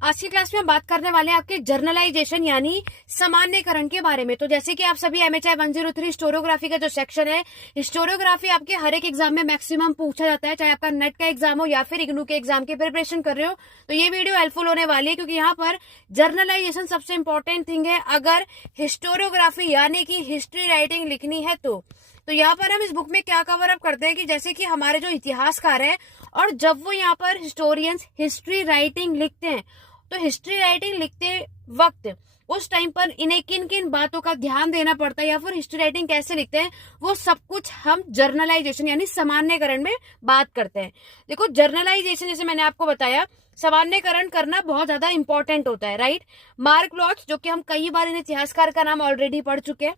आज की क्लास में हम बात करने वाले हैं आपके जर्नलाइजेशन यानी सामान्यकरण के बारे में। तो जैसे कि आप सभी MHI 103 हिस्टोरियोग्राफी का जो सेक्शन है, हिस्टोरियोग्राफी आपके हर एक एग्जाम में मैक्सिमम पूछा जाता है, चाहे आपका नेट का एग्जाम हो या फिर इग्नू के एग्जाम की प्रिपरेशन कर रहे हो, तो ये वीडियो हेल्पफुल होने वाली है क्योंकि यहाँ पर जर्नलाइजेशन सबसे इंपॉर्टेंट थिंग है अगर हिस्टोरियोग्राफी यानी कि हिस्ट्री राइटिंग लिखनी है तो यहाँ पर हम इस बुक में क्या कवर अप करते हैं कि जैसे कि हमारे जो इतिहासकार है और जब वो यहाँ पर हिस्टोरियंस हिस्ट्री राइटिंग लिखते हैं तो हिस्ट्री राइटिंग लिखते वक्त उस टाइम पर इन्हें किन किन बातों का ध्यान देना पड़ता है या फिर हिस्ट्री राइटिंग कैसे लिखते हैं, वो सब कुछ हम जर्नलाइजेशन यानी सामान्यकरण में बात करते हैं। देखो, जर्नलाइजेशन जैसे मैंने आपको बताया, सामान्यकरण करना बहुत ज्यादा इंपॉर्टेंट होता है, राइट। मार्क ब्लॉच, जो कि हम कई बार इन इतिहासकार का नाम ऑलरेडी पढ़ चुके हैं,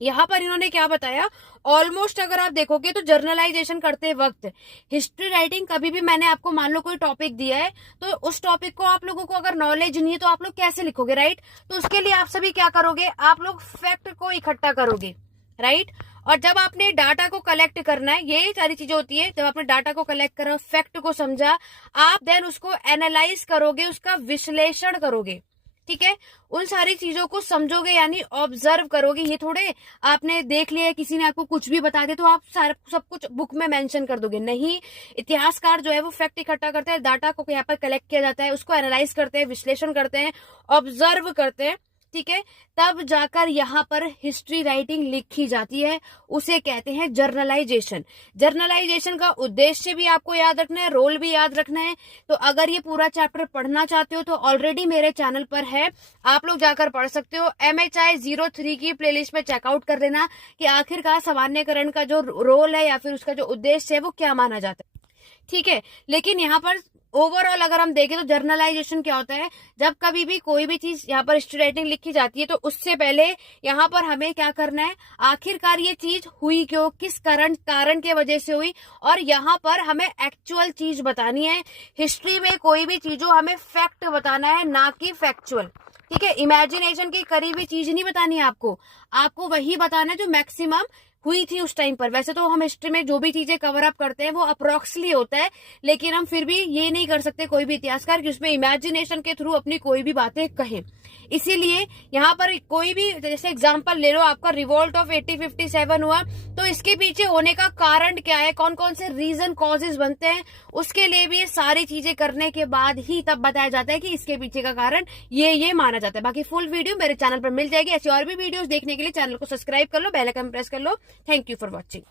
यहाँ पर इन्होंने क्या बताया, ऑलमोस्ट अगर आप देखोगे तो जर्नलाइजेशन करते वक्त हिस्ट्री राइटिंग कभी भी, मैंने आपको मान लो कोई टॉपिक दिया है तो उस टॉपिक को आप लोगों को अगर नॉलेज नहीं है तो आप लोग कैसे लिखोगे, राइट। तो उसके लिए आप सभी क्या करोगे, आप लोग फैक्ट को इकट्ठा करोगे, राइट। और जब आपने डाटा को कलेक्ट करना है, ये सारी चीजें होती है, जब आपने डाटा को कलेक्ट करा, फैक्ट को समझा, आप देन उसको एनालाइज करोगे, उसका विश्लेषण करोगे, ठीक है। उन सारी चीजों को समझोगे यानी ऑब्जर्व करोगे। ये थोड़े आपने देख लिया, किसी ने आपको कुछ भी बता दिया तो आप सारा सब कुछ बुक में मेंशन कर दोगे, नहीं। इतिहासकार जो है वो फैक्ट इकट्ठा करते हैं, डाटा को यहाँ पर कलेक्ट किया जाता है, उसको एनालाइज करते हैं, विश्लेषण करते हैं, ऑब्जर्व करते हैं, ठीक है। तब जाकर यहाँ पर हिस्ट्री राइटिंग लिखी जाती है, उसे कहते हैं जर्नलाइजेशन। जर्नलाइजेशन का उद्देश्य भी आपको याद रखना है, रोल भी याद रखना है। तो अगर ये पूरा चैप्टर पढ़ना चाहते हो तो ऑलरेडी मेरे चैनल पर है, आप लोग जाकर पढ़ सकते हो। MHI 03 की प्लेलिस्ट में चेकआउट कर लेना कि आखिरकार सामान्यकरण का जो रोल है या फिर उसका जो उद्देश्य है वो क्या माना जाता है, ठीक है। लेकिन यहाँ पर ओवरऑल अगर हम देखें तो जर्नलाइजेशन क्या होता है, जब कभी भी कोई भी चीज यहाँ पर हिस्ट्री राइटिंग लिखी जाती है तो उससे पहले यहाँ पर हमें क्या करना है, आखिरकार ये चीज हुई क्यों, किस कारण के वजह से हुई, और यहाँ पर हमें एक्चुअल चीज बतानी है। हिस्ट्री में कोई भी चीज हो हमें फैक्ट बताना है, ना कि फैक्चुअल, ठीक है। इमेजिनेशन की करी हुई चीज नहीं बतानी है आपको वही बताना है जो मैक्सिमम हुई थी उस टाइम पर। वैसे तो हम हिस्ट्री में जो भी चीजें कवर अप करते हैं वो अप्रोक्सली होता है, लेकिन हम फिर भी ये नहीं कर सकते कोई भी इतिहासकार कि उसमें इमेजिनेशन के थ्रू अपनी कोई भी बातें कहें। इसीलिए यहाँ पर कोई भी, जैसे एग्जांपल ले लो, आपका रिवोल्ट ऑफ 1857 हुआ तो इसके पीछे होने का कारण क्या है, कौन कौन से रीजन कॉजेज बनते हैं, उसके लिए भी ये सारी चीजें करने के बाद ही तब बताया जाता है कि इसके पीछे का कारण ये माना जाता है। बाकी फुल वीडियो मेरे चैनल पर मिल जाएगी। ऐसी और भी वीडियोस देखने के लिए चैनल को सब्सक्राइब कर लो, बेल आइकन प्रेस कर लो। Thank you for watching.